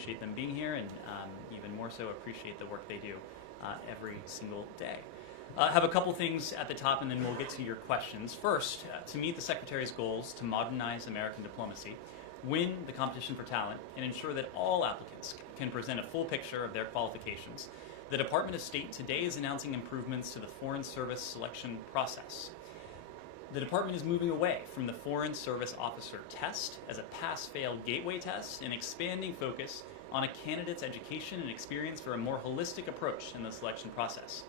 appreciate them being here, and even more so appreciate the work they do every single day. Have a couple things at the top, and then we'll get to your questions. First, to meet the Secretary's goals to modernize American diplomacy, win the competition for talent, and ensure that all applicants can present a full picture of their qualifications, the Department of State today is announcing improvements to the Foreign Service selection process. The department is moving away from the Foreign Service Officer test as a pass-fail gateway test and expanding focus on a candidate's education and experience for a more holistic approach in the selection process.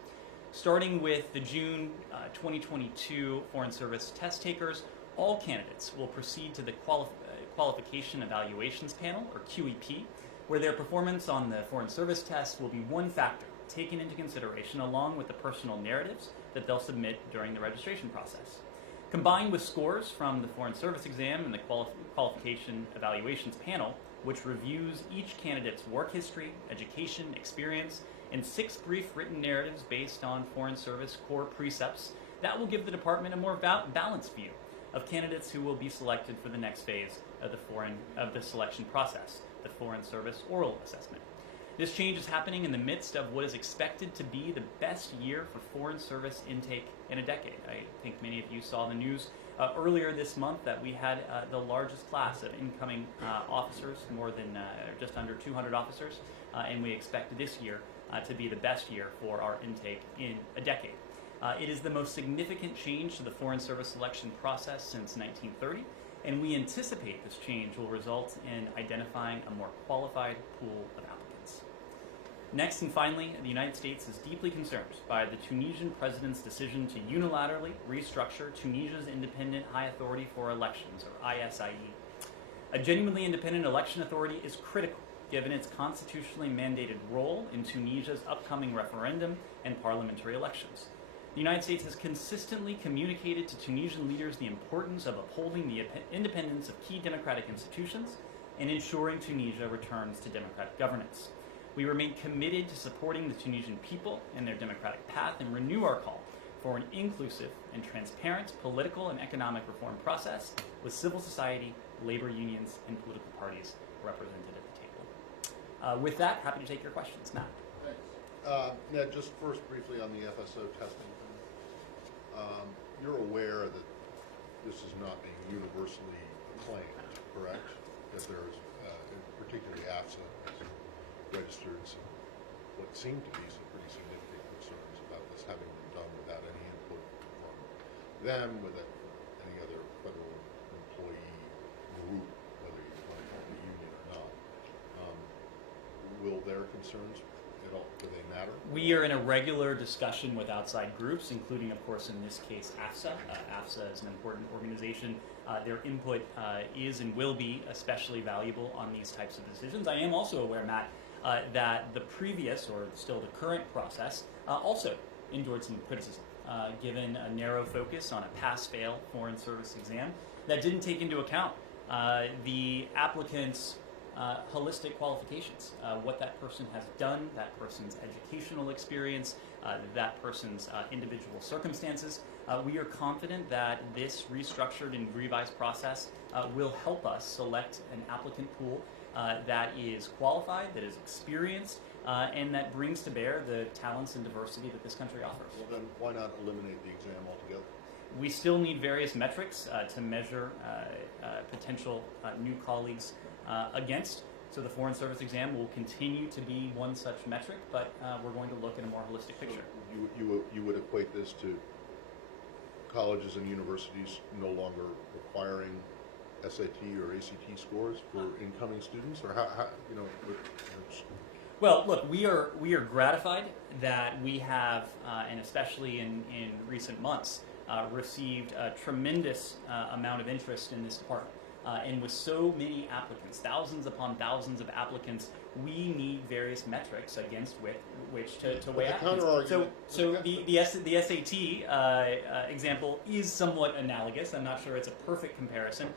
Starting with the June 2022 Foreign Service test takers, all candidates will proceed to the Qualification Evaluations Panel, or QEP, where their performance on the Foreign Service test will be one factor taken into consideration along with the personal narratives that they'll submit during the registration process. Combined with scores from the Foreign Service exam and the Qualification Evaluations Panel, which reviews each candidate's work history, education, experience, and 6 brief written narratives based on Foreign Service core precepts, that will give the department a more balanced view of candidates who will be selected for the next phase of the selection process, the Foreign Service Oral Assessment. This change is happening in the midst of what is expected to be the best year for Foreign Service intake in a decade. I think many of you saw the news earlier this month that we had the largest class of incoming officers, more than just under 200 officers, and we expect this year to be the best year for our intake in a decade. It is the most significant change to the Foreign Service selection process since 1930, and we anticipate this change will result in identifying a more qualified pool of applicants. Next and finally, the United States is deeply concerned by the Tunisian president's decision to unilaterally restructure Tunisia's Independent High Authority for Elections, or ISIE. A genuinely independent election authority is critical given its constitutionally mandated role in Tunisia's upcoming referendum and parliamentary elections. The United States has consistently communicated to Tunisian leaders the importance of upholding the independence of key democratic institutions and ensuring Tunisia returns to democratic governance. We remain committed to supporting the Tunisian people in their democratic path and renew our call for an inclusive and transparent political and economic reform process with civil society, labor unions, and political parties represented at the table. With that, happy to take your questions. Matt. Thanks. Ned, just first briefly on the FSO testing. You're aware that this is not being universally acclaimed, correct? That there's, particularly AFSA, registered some, what seem to be some pretty significant concerns about this having been done without any input from them, with any other federal employee group, whether you want to call it a union or not. Will their concerns at all, do they matter? We are in a regular discussion with outside groups, including, of course, in this case, AFSA. AFSA is an important organization. Their input is and will be especially valuable on these types of decisions. I am also aware, Matt, that the previous, or still the current process, also endured some criticism, given a narrow focus on a pass-fail Foreign Service exam that didn't take into account the applicant's holistic qualifications, what that person has done, that person's educational experience, that person's individual circumstances. We are confident that this restructured and revised process will help us select an applicant pool that is qualified, that is experienced, and that brings to bear the talents and diversity that this country offers. Well, then why not eliminate the exam altogether? We still need various metrics to measure potential new colleagues against. So the Foreign Service exam will continue to be one such metric, but we're going to look at a more holistic picture. So you would equate this to colleges and universities no longer requiring SAT or ACT scores for incoming students, or how you know? Well, look, we are gratified that we have, and especially in recent months, received a tremendous amount of interest in this department. And with so many applicants, thousands upon thousands of applicants, we need various metrics against which to weigh applicants. So the SAT example is somewhat analogous. I'm not sure it's a perfect comparison,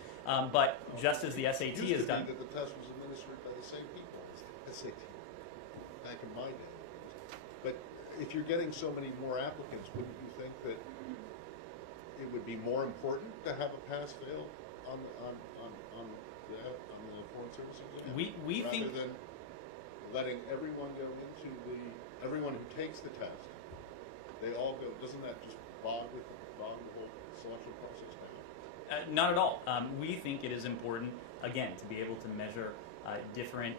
but just as the SAT is done. That the test was administered by the same people as the SAT back in my day. But if you're getting so many more applicants, wouldn't you think that it would be more important to have a pass-fail on the Foreign Service exam? We think than letting everyone go into everyone who takes the test, they all go, doesn't that just bog the whole selection process down? Not at all. We think it is important, again, to be able to measure different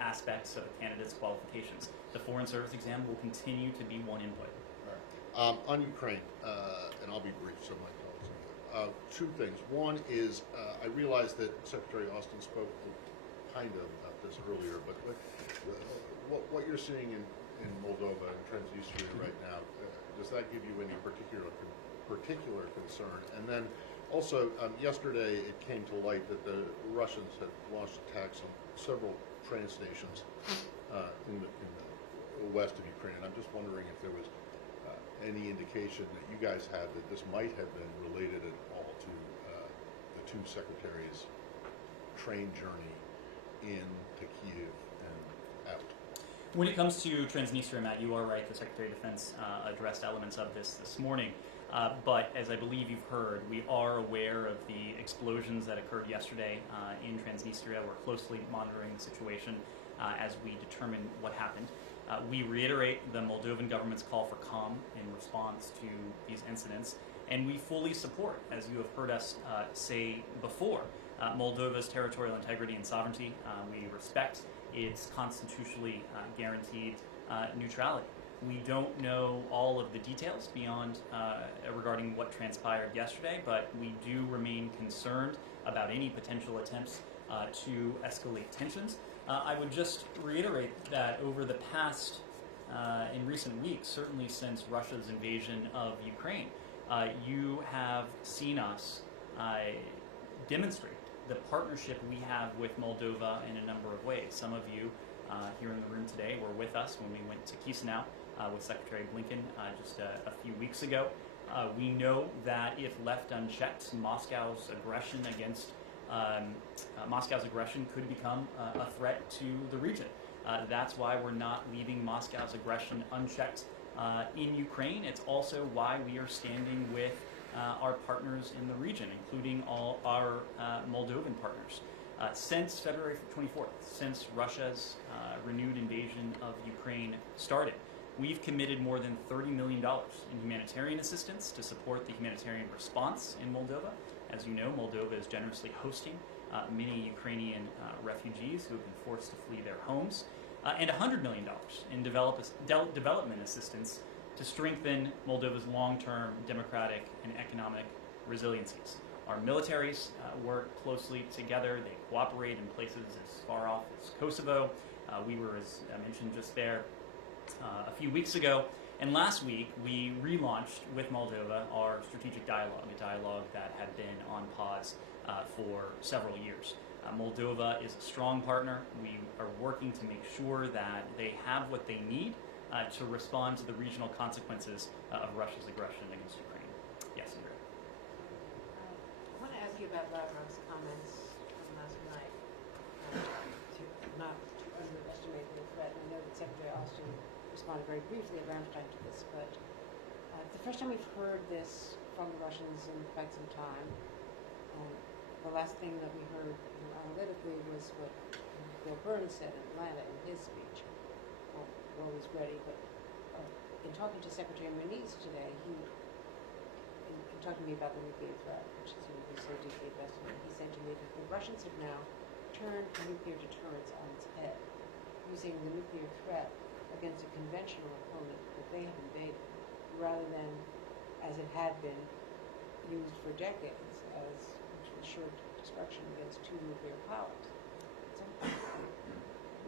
aspects of a candidate's qualifications. The Foreign Service exam will continue to be one input. All right. On Ukraine, and I'll be brief so my colleagues can go. Two things. One is I realize that Secretary Austin spoke kind of about this earlier, but what you're seeing in Moldova and Transnistria right now, does that give you any particular concern? And then also, yesterday it came to light that the Russians had launched attacks on several train stations in the west of Ukraine. And I'm just wondering if there was any indication that you guys had that this might have been related at all to the two secretaries' train journey into Kyiv and out. When it comes to Transnistria, Matt, you are right. The Secretary of Defense addressed elements of this morning. But as I believe you've heard, we are aware of the explosions that occurred yesterday in Transnistria. We're closely monitoring the situation as we determine what happened. We reiterate the Moldovan government's call for calm in response to these incidents, and we fully support, as you have heard us say before, Moldova's territorial integrity and sovereignty. We respect its constitutionally guaranteed neutrality. We don't know all of the details beyond regarding what transpired yesterday, but we do remain concerned about any potential attempts to escalate tensions. I would just reiterate that over the past, in recent weeks, certainly since Russia's invasion of Ukraine, you have seen us demonstrate the partnership we have with Moldova in a number of ways. Some of you here in the room today were with us when we went to Chisinau with Secretary Blinken just a few weeks ago. We know that if left unchecked, Moscow's aggression could become a threat to the region. That's why we're not leaving Moscow's aggression unchecked in Ukraine. It's also why we are standing with our partners in the region, including all our Moldovan partners. Since February 24th, since Russia's renewed invasion of Ukraine started, we've committed more than $30 million in humanitarian assistance to support the humanitarian response in Moldova. As you know, Moldova is generously hosting many Ukrainian refugees who have been forced to flee their homes, and $100 million in development assistance to strengthen Moldova's long-term democratic and economic resiliencies. Our militaries work closely together. They cooperate in places as far off as Kosovo. We were, as I mentioned just there, a few weeks ago. And last week, we relaunched with Moldova our strategic dialogue, a dialogue that had been on pause for several years. Moldova is a strong partner. We are working to make sure that they have what they need to respond to the regional consequences of Russia's aggression against Ukraine. Yes, Andrea. I want to ask you about Lavrov's comments from last night, not to underestimate the threat. I know that Secretary Austin responded very briefly at Ramstein to this, but the first time we've heard this from the Russians in quite some time. The last thing that we heard analytically was what Bill Burns said in Atlanta in his speech. Well, we're always ready, but in talking to Secretary Moniz today, in talking to me about the nuclear threat, which is so deeply invested in, he said to me that the Russians have now turned nuclear deterrence on its head, using the nuclear threat against a conventional opponent that they have invaded, rather than, as it had been used for decades, as assured destruction against two nuclear powers. So,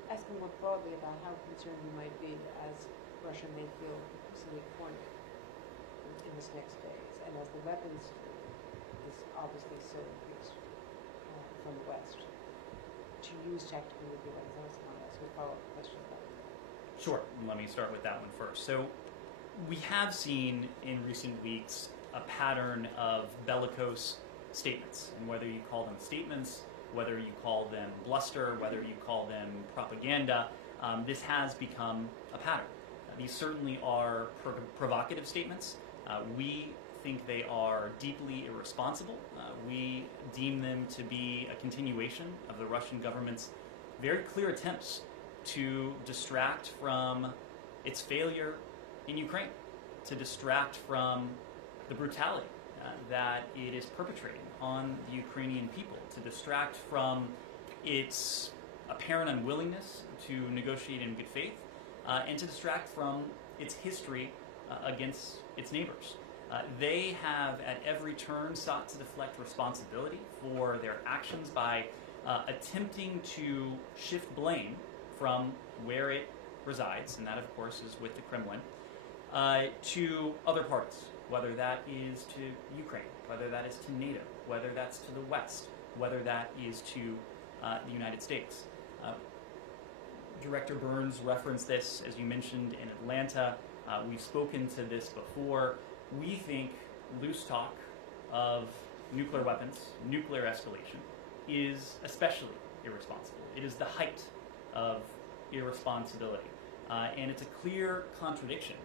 asking more broadly about how concerned you might be as Russia may feel increasingly cornered in this next phase, and as the weapons is obviously so increased from the West, to use tactical nuclear weapons. I was going to ask a follow-up question about it. Sure. Let me start with that one first. So we have seen in recent weeks a pattern of bellicose statements, and whether you call them statements, whether you call them bluster, whether you call them propaganda, this has become a pattern. These certainly are provocative statements. We think they are deeply irresponsible. We deem them to be a continuation of the Russian government's very clear attempts to distract from its failure in Ukraine, to distract from the brutality that it is perpetrating on the Ukrainian people, to distract from its apparent unwillingness to negotiate in good faith, and to distract from its history against its neighbors. They have at every turn sought to deflect responsibility for their actions by attempting to shift blame from where it resides, and that of course is with the Kremlin, to other parties, whether that is to Ukraine, whether that is to NATO, whether that's to the West, whether that is to the United States. Director Burns referenced this, as you mentioned, in Atlanta. We've spoken to this before. We think loose talk of nuclear weapons, nuclear escalation, is especially irresponsible. It is the height of irresponsibility. And it's a clear contradiction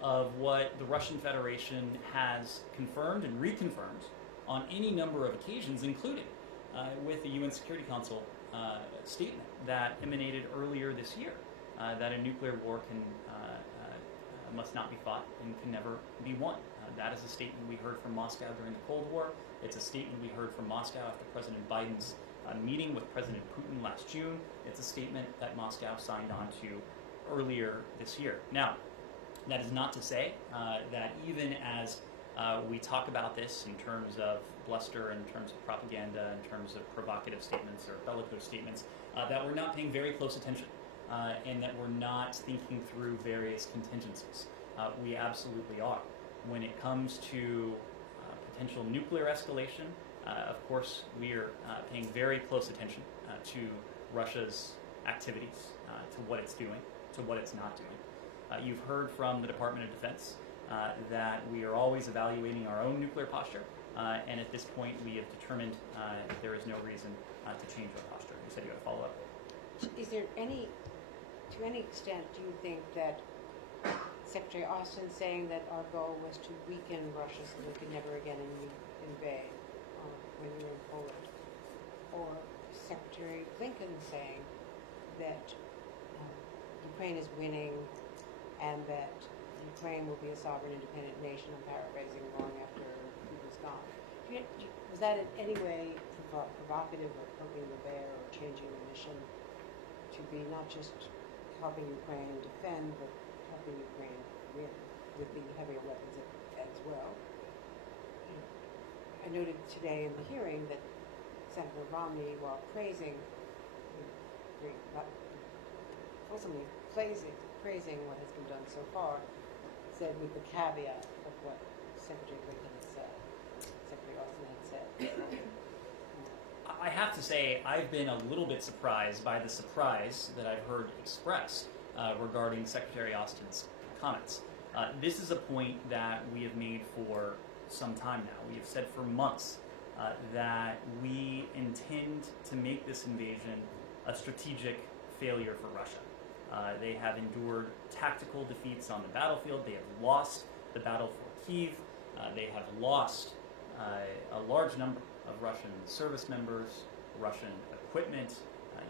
of what the Russian Federation has confirmed and reconfirmed on any number of occasions, including with the UN Security Council statement that emanated earlier this year, that a nuclear war must not be fought and can never be won. That is a statement we heard from Moscow during the Cold War. It's a statement we heard from Moscow after President Biden's meeting with President Putin last June. It's a statement that Moscow signed on to earlier this year. Now, that is not to say that even as we talk about this in terms of bluster, in terms of propaganda, in terms of provocative statements or bellicose statements, that we're not paying very close attention and that we're not thinking through various contingencies. We absolutely are. When it comes to potential nuclear escalation, of course, we are paying very close attention to Russia's activities, to what it's doing, to what it's not doing. You've heard from the Department of Defense that we are always evaluating our own nuclear posture, and at this point we have determined there is no reason to change our posture. You said you had a follow-up. Is there to any extent, do you think that Secretary Austin saying that our goal was to weaken Russia so they could never again invade when we were in Poland, or Secretary Blinken saying that Ukraine is winning and that Ukraine will be a sovereign, independent nation, I'm paraphrasing, long after he was gone? Was that in any way provocative or poking the bear or changing the mission to be not just helping Ukraine defend, but helping Ukraine win with the heavier weapons as well? I noted today in the hearing that Senator Romney, while praising what has been done so far, said with the caveat of what Secretary Blinken had said, Secretary Austin had said. I have to say, I've been a little bit surprised by the surprise that I've heard expressed regarding Secretary Austin's comments. This is a point that we have made for some time now. We have said for months that we intend to make this invasion a strategic failure for Russia. They have endured tactical defeats on the battlefield. They have lost the battle for Kyiv. They have lost a large number of Russian service members, Russian equipment.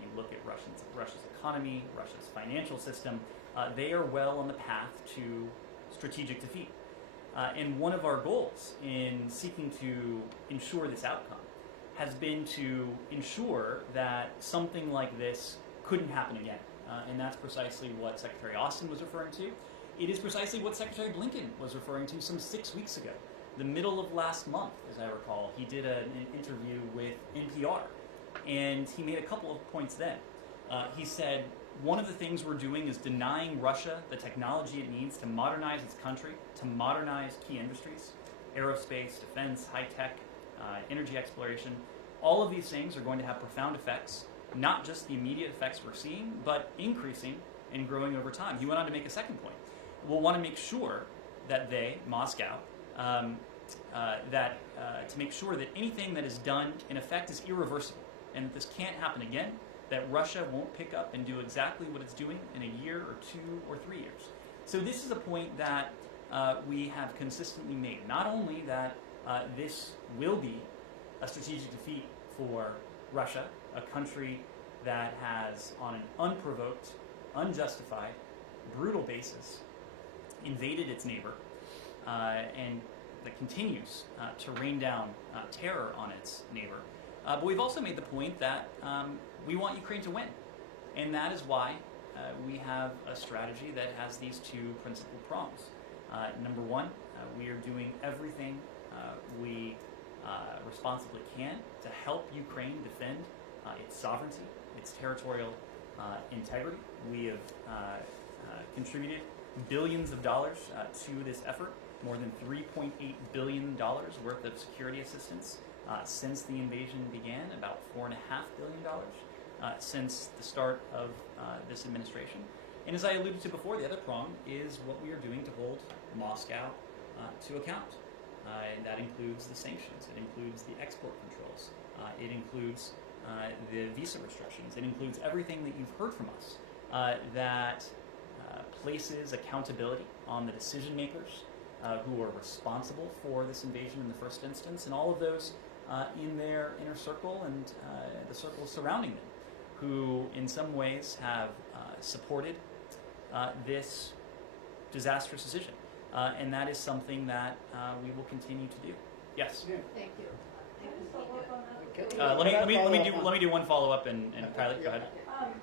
You look at Russia's economy, Russia's financial system. They are well on the path to strategic defeat. And one of our goals in seeking to ensure this outcome has been to ensure that something like this couldn't happen again. And that's precisely what Secretary Austin was referring to. It is precisely what Secretary Blinken was referring to some 6 weeks ago. The middle of last month, as I recall, he did an interview with NPR, and he made a couple of points then. He said, one of the things we're doing is denying Russia the technology it needs to modernize its country, to modernize key industries, aerospace, defense, high-tech, energy exploration. All of these things are going to have profound effects, not just the immediate effects we're seeing, but increasing and growing over time. He went on to make a second point. We'll want to make sure that they, Moscow, to make sure that anything that is done, in effect, is irreversible, and that this can't happen again, that Russia won't pick up and do exactly what it's doing in a year or 2 or 3 years. So this is a point that we have consistently made. Not only that this will be a strategic defeat for Russia, a country that has, on an unprovoked unjustified, brutal basis, invaded its neighbor, and that continues to rain down terror on its neighbor. But we've also made the point that we want Ukraine to win. And that is why we have a strategy that has these two principal prongs. Number one, we are doing everything we responsibly can to help Ukraine defend its sovereignty, its territorial integrity. We have contributed billions of dollars to this effort, more than $3.8 billion worth of security assistance since the invasion began, about $4.5 billion since the start of this administration. And as I alluded to before, the other prong is what we are doing to hold Moscow to account. That includes the sanctions, it includes the export controls, it includes the visa restrictions, it includes everything that you've heard from us that places accountability on the decision makers who are responsible for this invasion in the first instance, and all of those in their inner circle and the circles surrounding them, who in some ways have supported this disastrous decision. And that is something that we will continue to do. Yes. Yeah. Thank you. Let me do one follow up, and Kylie, go ahead.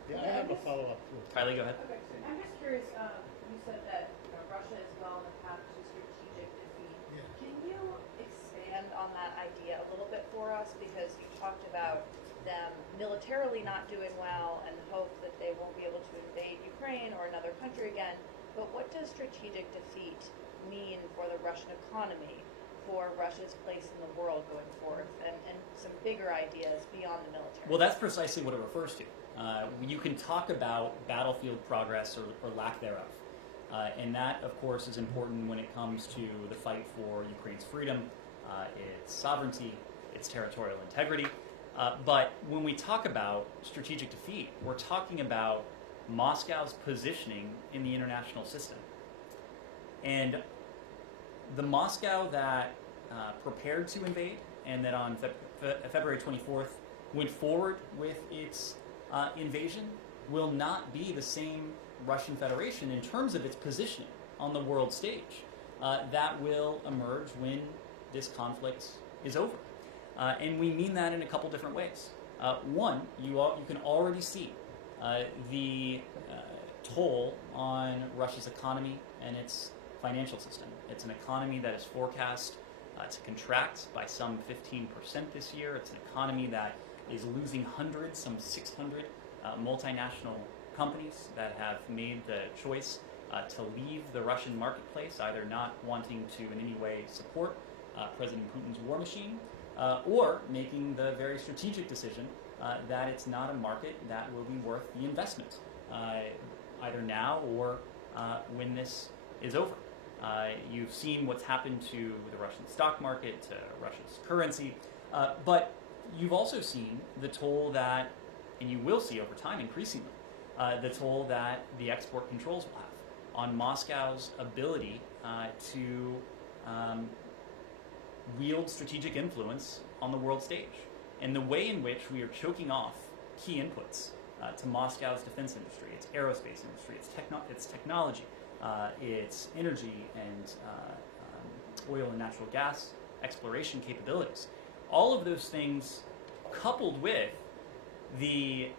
Yeah, I have a follow-up too. Kylie, go ahead. Okay, I'm just curious, you said that Russia is well on the path to strategic defeat. Yeah. Can you expand on that idea a little bit for us? Because you talked about them militarily not doing well and hope that they won't be able to invade Ukraine or another country again. But what does strategic defeat mean for the Russian economy, for Russia's place in the world going forward, and some bigger ideas beyond the military? Well, that's precisely what it refers to. You can talk about battlefield progress or lack thereof. And that, of course, is important when it comes to the fight for Ukraine's freedom, its sovereignty, its territorial integrity. But when we talk about strategic defeat, we're talking about Moscow's positioning in the international system. And the Moscow that prepared to invade and that on February 24th went forward with its invasion will not be the same Russian Federation in terms of its positioning on the world stage. That will emerge when this conflict is over. And we mean that in a couple different ways. One, you can already see the toll on Russia's economy and its financial system. It's an economy that is forecast to contract by some 15% this year. It's an economy that is losing hundreds, some 600 multinational companies that have made the choice to leave the Russian marketplace, either not wanting to in any way support President Putin's war machine, or making the very strategic decision that it's not a market that will be worth the investment, either now or when this is over. You've seen what's happened to the Russian stock market, to Russia's currency, but you've also seen the toll that, and you will see over time increasingly, the toll that the export controls will have on Moscow's ability to wield strategic influence on the world stage. And the way in which we are choking off key inputs to Moscow's defense industry, its aerospace industry, its technology, its energy and oil and natural gas exploration capabilities. All of those things coupled with the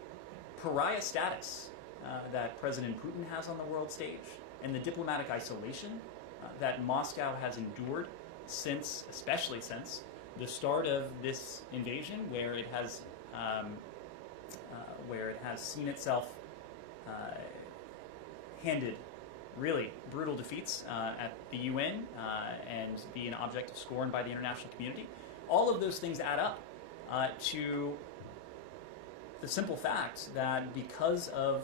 pariah status that President Putin has on the world stage and the diplomatic isolation that Moscow has endured especially since the start of this invasion, where it has seen itself handed really brutal defeats at the UN and be an object of scorn by the international community. All of those things add up to the simple fact that because of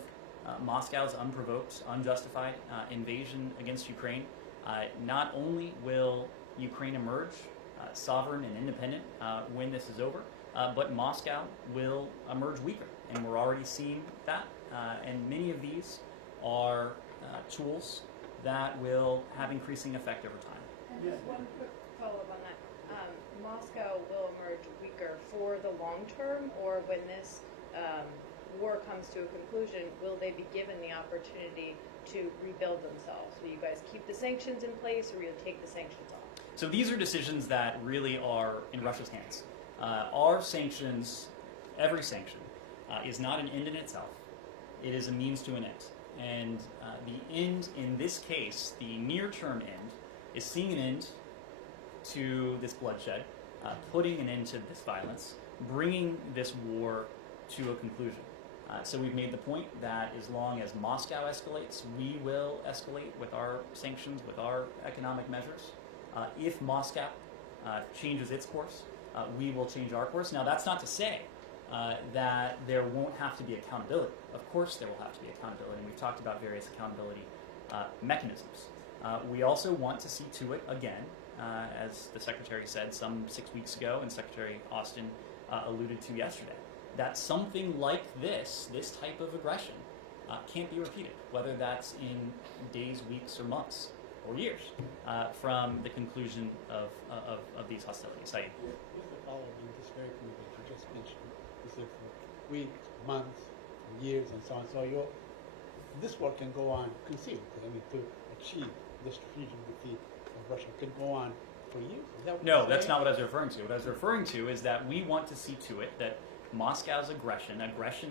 Moscow's unprovoked, unjustified invasion against Ukraine, not only will Ukraine emerge sovereign and independent when this is over, but Moscow will emerge weaker. And we're already seeing that. And many of these are tools that will have increasing effect over time. And just one quick follow-up on that. Moscow will emerge weaker for the long term, or when this war comes to a conclusion, will they be given the opportunity to rebuild themselves? Will you guys keep the sanctions in place, or will you take the sanctions off? So these are decisions that really are in Russia's hands. Our sanctions, every sanction, is not an end in itself. It is a means to an end. And the end, in this case, the near-term end, is seeing an end to this bloodshed, putting an end to this violence, bringing this war to a conclusion. So we've made the point that as long as Moscow escalates, we will escalate with our sanctions, with our economic measures. If Moscow changes its course, we will change our course. Now, that's not to say that there won't have to be accountability. Of course there will have to be accountability, and we've talked about various accountability mechanisms. We also want to see to it, again, as the Secretary said some 6 weeks ago, and Secretary Austin alluded to yesterday, that something like this type of aggression, can't be repeated, whether that's in days, weeks, or months, or years, from the conclusion of these hostilities. Just to follow on this very point that you just mentioned, you said for weeks, months, years, and so on. So this war can go on conceived. I mean, to achieve the strategic defeat of Russia can go on for years. Is that what No, you're that's saying? not what I was referring to. What I was referring to is that we want to see to it that Moscow's aggression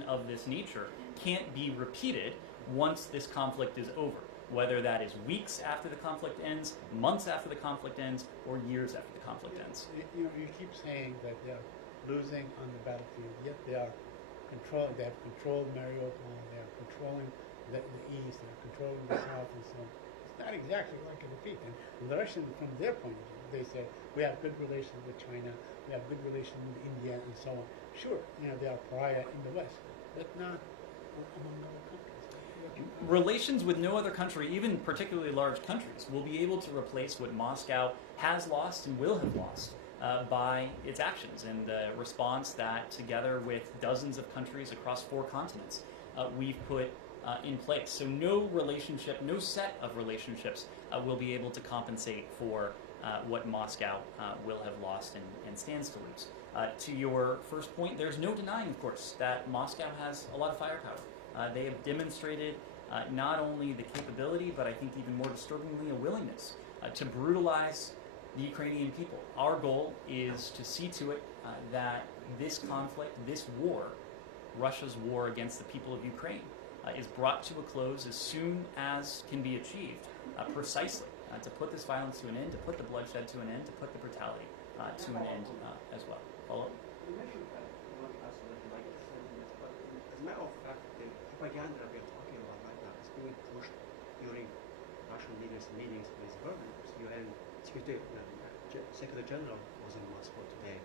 of this nature, can't be repeated once this conflict is over, whether that is weeks after the conflict ends, months after the conflict ends, or years after the conflict ends. You keep saying that they're losing on the battlefield, yet they have controlled Mariupol, they are controlling the east, they're controlling the south, and so on. It's not exactly like a defeat. And the Russians, from their point of view, they said, we have good relations with China, we have good relations with India, and so on. Sure, they are pariah in the West, but not among other countries. Relations with no other country, even particularly large countries, will be able to replace what Moscow has lost and will have lost by its actions and the response that, together with dozens of countries across 4 continents, we've put in place. So no relationship, no set of relationships will be able to compensate for what Moscow will have lost and stands to lose. To your first point, there's no denying, of course, that Moscow has a lot of firepower. They have demonstrated not only the capability, but I think even more disturbingly, a willingness to brutalize the Ukrainian people. Our goal is to see to it that this conflict, this war, Russia's war against the people of Ukraine, is brought to a close as soon as can be achieved, precisely to put this violence to an end, to put the bloodshed to an end, to put the brutality to an end as well. Follow up? You mentioned that one possibility like the sentiments, but as a matter of fact, the propaganda we are talking about right now is being pushed during Russian leaders' meetings with governors. UN Secretary General was in Moscow today,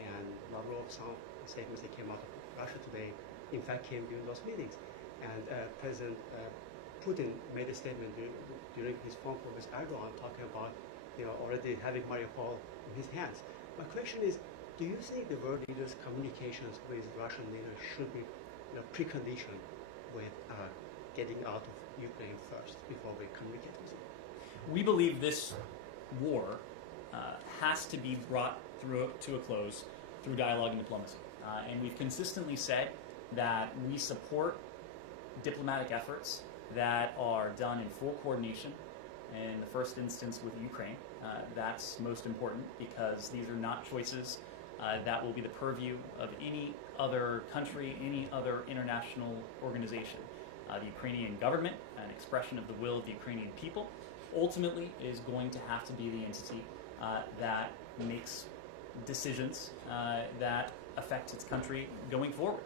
and Lavrov, some statements that came out of Russia today, in fact, came during those meetings. And President Putin made a statement during his phone call with Erdogan, talking about already having Mariupol in his hands. My question is, do you think the world leaders' communications with Russian leaders should be preconditioned with getting out of Ukraine first before we communicate with them? We believe this war has to be brought to a close through dialogue and diplomacy. And we've consistently said that we support diplomatic efforts that are done in full coordination, in the first instance with Ukraine. That's most important because these are not choices that will be the purview of any other country, any other international organization. The Ukrainian government, an expression of the will of the Ukrainian people, ultimately is going to have to be the entity that makes decisions that affect its country going forward.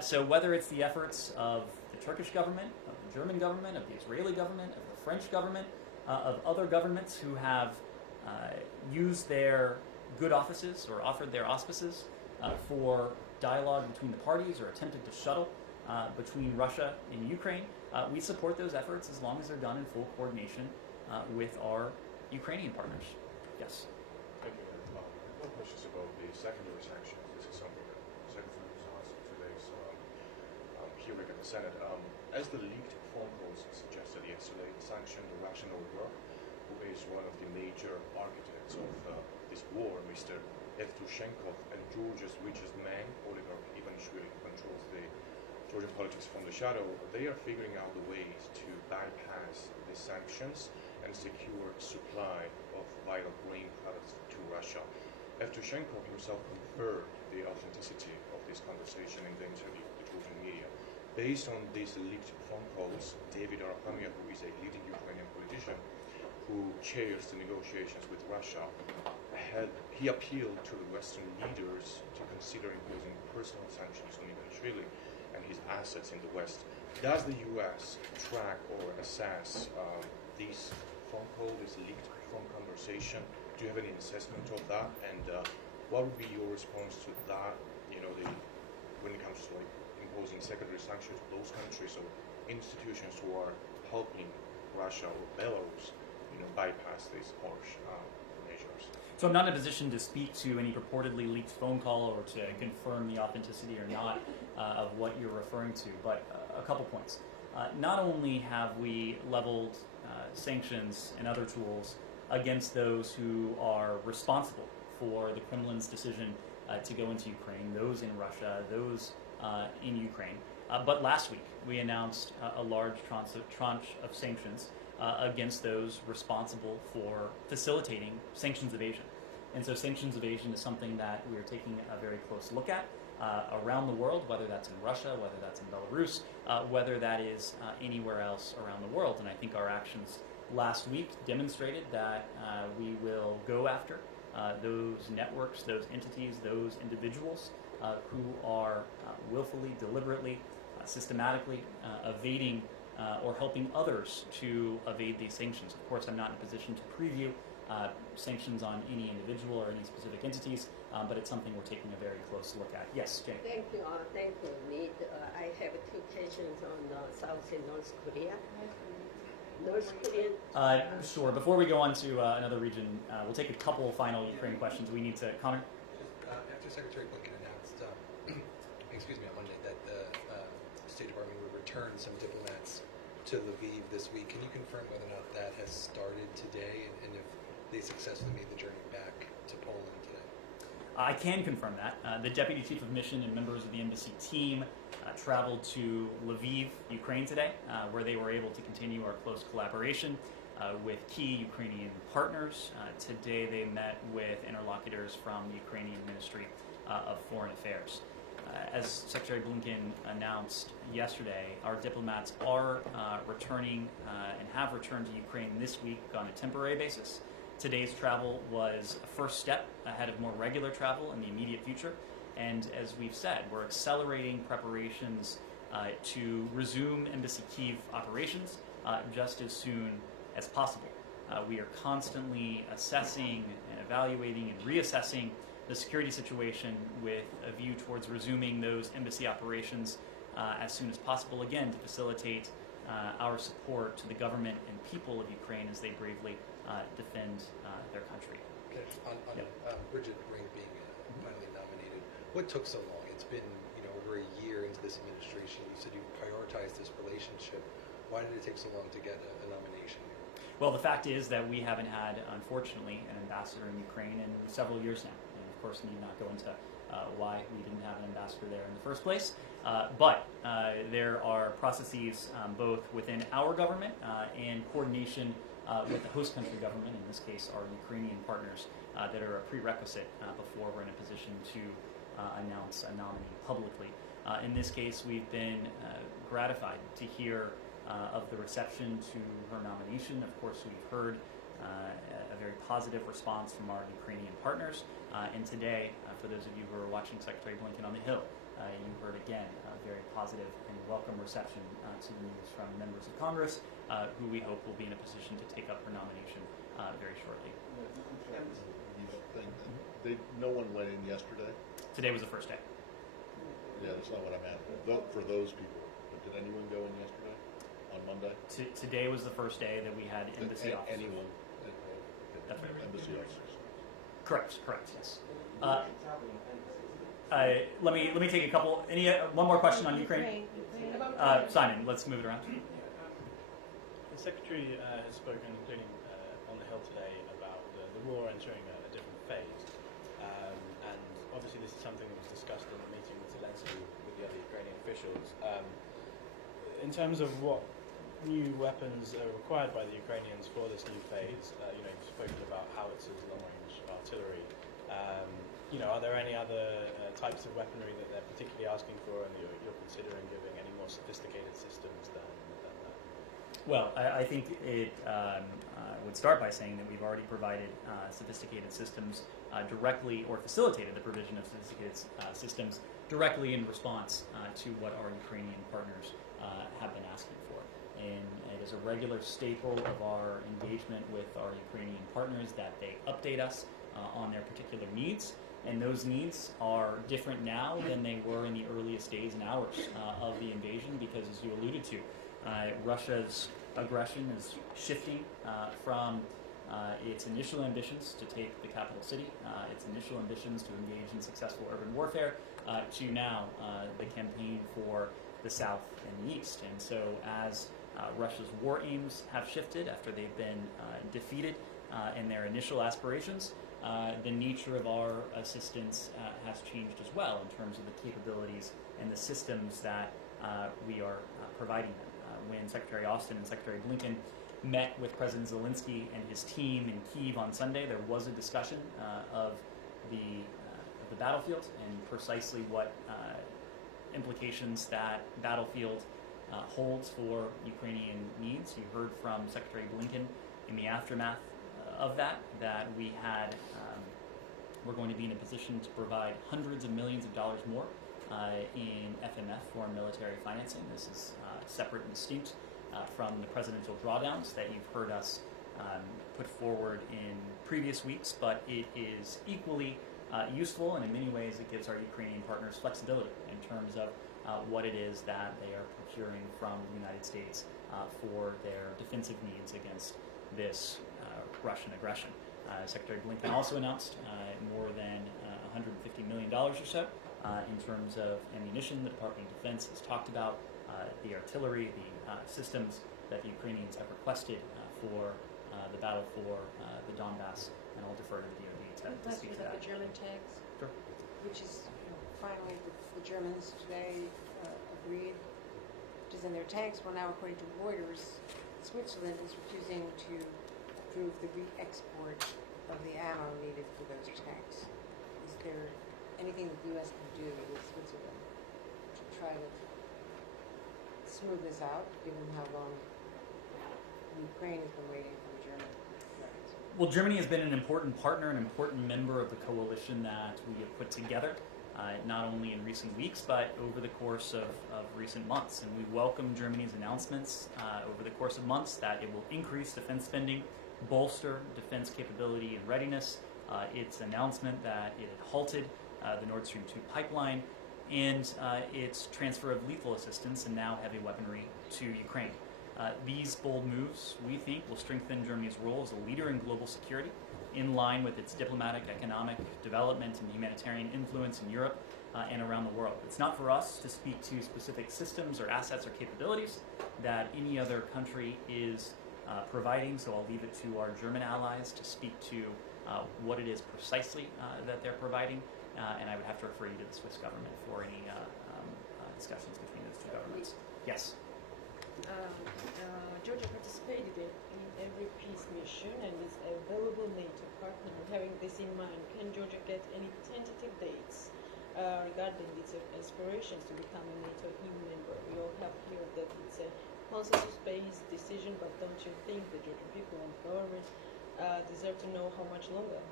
So whether it's the efforts of the Turkish government, of the German government, of the Israeli government, of the French government, of other governments who have used their good offices or offered their auspices for dialogue between the parties or attempted to shuttle between Russia and Ukraine, we support those efforts as long as they're done in full coordination with our Ukrainian partners. Yes. Thank you. One question is about the secondary sanctions. This is something that the Secretary was asked in today's hearing at the Senate. As the leaked phone calls suggested yesterday, sanctioned the Russian oligarch, who is one of the major architects of this war, Mr. Evtushenkov, and Georgia's richest man, oligarch Ivanishvili, who controls the Georgian politics from the shadow, they are figuring out the ways to bypass the sanctions and secure supply of vital grain products to Russia. Evtushenko himself confirmed the authenticity of this conversation in the interview with the Georgian media. Based on these leaked phone calls, David Arapamia, who is a leading Ukrainian politician who chairs the negotiations with Russia, he appealed to the Western leaders to consider imposing personal sanctions on Ivanishvili and his assets in the West. Does the U.S. track or assess these phone calls, this leaked phone conversation? Do you have any assessment of that? And what would be your response to that? You know, when it comes to like imposing secondary sanctions on those countries or institutions who are helping Russia or Belarus, you know, bypass these harsh measures. So I'm not in a position to speak to any purportedly leaked phone call or to confirm the authenticity or not of what you're referring to, but a couple points. Not only have we leveled sanctions and other tools against those who are responsible for the Kremlin's decision to go into Ukraine, those in Russia, those in Ukraine, but last week we announced a large tranche of sanctions against those responsible for facilitating sanctions evasion. And so sanctions evasion is something that we are taking a very close look at around the world, whether that's in Russia, whether that's in Belarus, whether that is anywhere else around the world. And I think our actions last week demonstrated that we will go after those networks, those entities, those individuals who are willfully, deliberately, systematically evading or helping others to evade these sanctions. Of course, I'm not in a position to preview sanctions on any individual or any specific entities, but it's something we're taking a very close look at. Yes, Jane. Thank you, Ned. I have two questions on South and North Korea. North Korean. Sure. Before we go on to another region, we'll take a couple final Ukraine questions. We need to comment. After Secretary Blinken announced, on Monday, that the State Department would return some diplomats to Lviv this week, can you confirm whether or not that has started today, and if they successfully made the journey back to Poland today? I can confirm that. The Deputy Chief of Mission and members of the embassy team traveled to Lviv, Ukraine today, where they were able to continue our close collaboration with key Ukrainian partners. Today they met with interlocutors from the Ukrainian Ministry of Foreign Affairs. As Secretary Blinken announced yesterday, our diplomats are returning and have returned to Ukraine this week on a temporary basis. Today's travel was a first step ahead of more regular travel in the immediate future. And as we've said, we're accelerating preparations to resume Embassy Kyiv operations just as soon as possible. We are constantly assessing and evaluating and reassessing the security situation with a view towards resuming those embassy operations as soon as possible, again, to facilitate our support to the government and people of Ukraine as they bravely defend their country. Okay, on Bridget Ring being finally nominated, what took so long? It's been over a year into this administration. You said you prioritized this relationship. Why did it take so long to get a nomination here? Well, the fact is that we haven't had, unfortunately, an ambassador in Ukraine in several years now. And of course, need not go into why we didn't have an ambassador there in the first place. But there are processes both within our government and coordination with the host country government, in this case our Ukrainian partners, that are a prerequisite before we're in a position to announce a nominee publicly. In this case, we've been gratified to hear of the reception to her nomination. Of course, we've heard a very positive response from our Ukrainian partners. And today, for those of you who are watching Secretary Blinken on the Hill, you heard again a very positive and welcome reception to the news from members of Congress, who we hope will be in a position to take up her nomination very shortly. No one went in yesterday? Today was the first day. Yeah, that's not what I meant. For those people. But did anyone go in yesterday? On Monday? Today was the first day that we had embassy officers. Anyone? That's right. Embassy officers. Correct, yes. Let me take a couple. One more question on Ukraine? Simon, let's move it around. The Secretary has spoken, including on the Hill today, about the war entering a different phase. And obviously this is something that was discussed in the meeting with Zelensky with the other Ukrainian officials. In terms of what new weapons are required by the Ukrainians for this new phase, you've spoken about howitzers, long-range artillery. Are there any other types of weaponry that they're particularly asking for, and you're considering giving any more sophisticated systems than that? Well, I think it would start by saying that we've already provided sophisticated systems directly, or facilitated the provision of sophisticated systems directly in response to what our Ukrainian partners have been asking for. And it is a regular staple of our engagement with our Ukrainian partners that they update us on their particular needs. And those needs are different now than they were in the earliest days and hours of the invasion, because, as you alluded to, Russia's aggression is shifting from its initial ambitions to take the capital city, its initial ambitions to engage in successful urban warfare, to now the campaign for the south and the east. And so as Russia's war aims have shifted after they've been defeated in their initial aspirations, the nature of our assistance has changed as well in terms of the capabilities and the systems that we are providing them. When Secretary Austin and Secretary Blinken met with President Zelensky and his team in Kyiv on Sunday, there was a discussion of the battlefield and precisely what implications that battlefield holds for Ukrainian needs. You heard from Secretary Blinken in the aftermath of that we're going to be in a position to provide hundreds of millions of dollars more in FMF, foreign military financing. This is separate and distinct from the presidential drawdowns that you've heard us put forward in previous weeks, but it is equally useful, and in many ways it gives our Ukrainian partners flexibility in terms of what it is that they are procuring from the United States for their defensive needs against this Russian aggression. Secretary Blinken also announced more than $150 million or so in terms of ammunition. The Department of Defense has talked about the artillery, the systems that the Ukrainians have requested for the battle for the Donbass, and I'll defer to the DoD to speak to that. The German tanks, Sure. which is finally the Germans today agreed to send their tanks. Well, now according to Reuters, Switzerland is refusing to approve the re-export of the ammo needed for those tanks. Is there anything that the U.S. can do with Switzerland to try to smooth this out, given how long Ukraine has been waiting for the German weapons? Well, Germany has been an important partner, an important member of the coalition that we have put together, not only in recent weeks, but over the course of recent months. And we welcome Germany's announcements over the course of months that it will increase defense spending, bolster defense capability and readiness, its announcement that it had halted the Nord Stream 2 pipeline, and its transfer of lethal assistance and now heavy weaponry to Ukraine. These bold moves, we think, will strengthen Germany's role as a leader in global security, in line with its diplomatic, economic, development, and humanitarian influence in Europe and around the world. It's not for us to speak to specific systems or assets or capabilities that any other country is providing, so I'll leave it to our German allies to speak to what it is precisely that they're providing, and I would have to refer you to the Swiss government for any discussions between those two governments. Yes? Georgia participated in every peace mission and is a valuable NATO partner. Having this in mind, can Georgia get any tentative dates regarding its aspirations to become a NATO EU member? We all have heard that it's a consensus-based decision, but don't you think the Georgian people and government deserve to know how much longer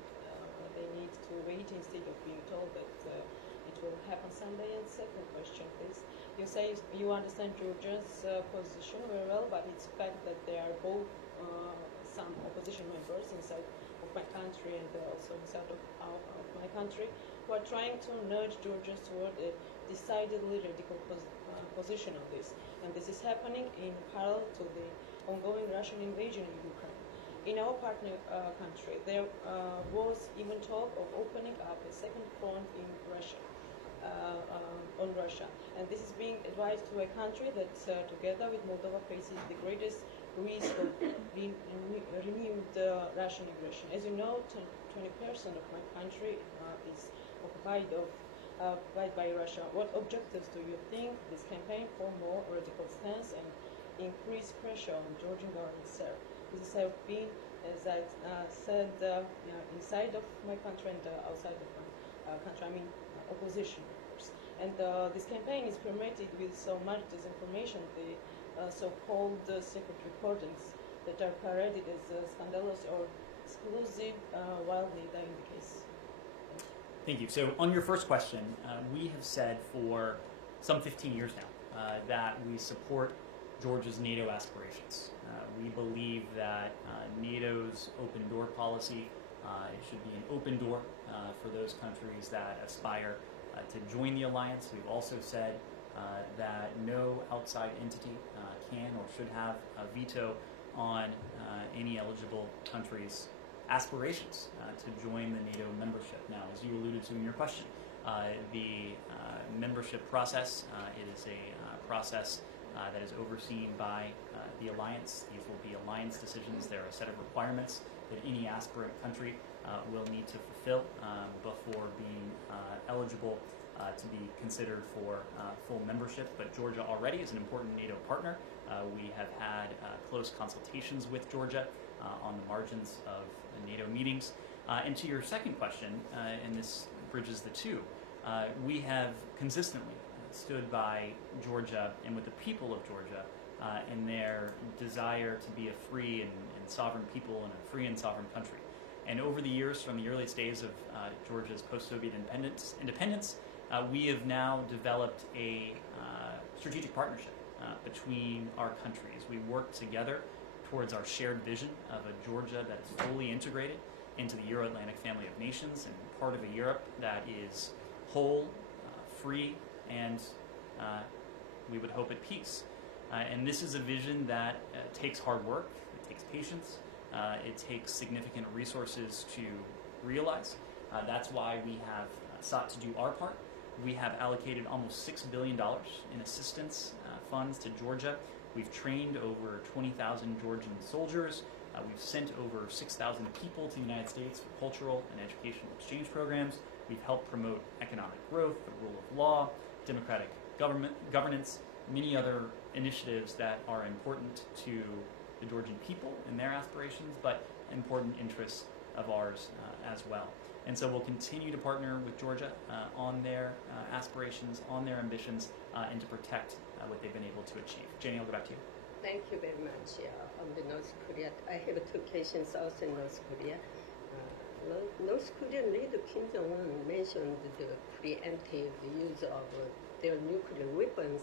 they need to wait instead of being told that it will happen Sunday? And second question, please. You say you understand Georgia's position very well, but it's a fact that there are both some opposition members inside of my country and also inside of my country who are trying to nudge Georgia toward a decidedly radical position on this. And this is happening in parallel to the ongoing Russian invasion in Ukraine. In our partner country, there was even talk of opening up a second front in Russia. On Russia, and this is being advised to a country that together with Moldova faces the greatest risk of renewed Russian aggression. As you know, 20% of my country is occupied of by Russia. What objectives do you think this campaign for more radical stance and increased pressure on Georgian government serve? This has been, as I said, inside of my country and outside of my country, I mean opposition members. And this campaign is promoted with so much disinformation, the so-called secret recordings that are paraded as scandalous or exclusive, while neither in the case. Thank you. So on your first question, we have said for some 15 years now that we support Georgia's NATO aspirations. We believe that NATO's open door policy, it should be an open door for those countries that aspire to join the alliance. We've also said that no outside entity can or should have a veto on any eligible country's aspirations to join the NATO membership. Now, as you alluded to in your question, the membership process, it is a process that is overseen by the alliance. These will be alliance decisions. There are a set of requirements that any aspirant country will need to fulfill before being eligible to be considered for full membership. But Georgia already is an important NATO partner. We have had close consultations with Georgia on the margins of the NATO meetings. And to your second question, and this bridges the two, we have consistently stood by Georgia and with the people of Georgia in their desire to be a free and sovereign people and a free and sovereign country. And over the years, from the earliest days of Georgia's post-Soviet independence, we have now developed a strategic partnership between our countries. We work together towards our shared vision of a Georgia that is fully integrated into the Euro-Atlantic family of nations and part of a Europe that is whole, free, and we would hope at peace. And this is a vision that takes hard work, it takes patience, it takes significant resources to realize. That's why we have sought to do our part. We have allocated almost $6 billion in assistance funds to Georgia. We've trained over 20,000 Georgian soldiers. We've sent over 6,000 people to the United States for cultural and educational exchange programs. We've helped promote economic growth, the rule of law, democratic governance, many other initiatives that are important to the Georgian people and their aspirations, but important interests of ours as well. And so we'll continue to partner with Georgia on their aspirations, on their ambitions, and to protect what they've been able to achieve. Jenny, I'll go back to you. Thank you very much. On the North Korea, I have two cases South and North Korea. North Korean leader Kim Jong-un mentioned the preemptive use of their nuclear weapons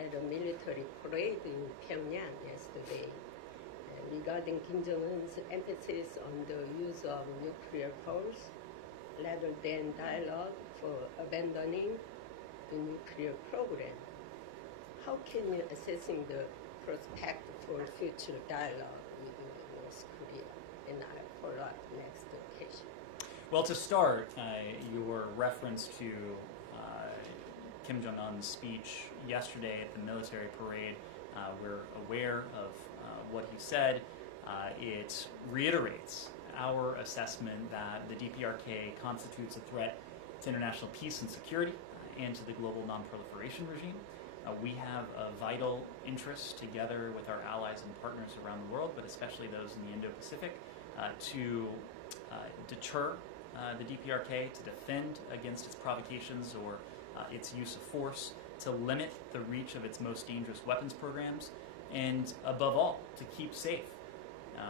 at a military parade in Pyongyang yesterday. Regarding Kim Jong-un's emphasis on the use of nuclear force rather than dialogue for abandoning the nuclear program, how can you assessing the prospect for future dialogue with North Korea? And I'll follow up next occasion. Well, to start, your reference to Kim Jong-un's speech yesterday at the military parade, we're aware of what he said. It reiterates our assessment that the DPRK constitutes a threat to international peace and security and to the global non-proliferation regime. We have a vital interest, together with our allies and partners around the world, but especially those in the Indo-Pacific, to deter the DPRK, to defend against its provocations or its use of force, to limit the reach of its most dangerous weapons programs, and above all, to keep safe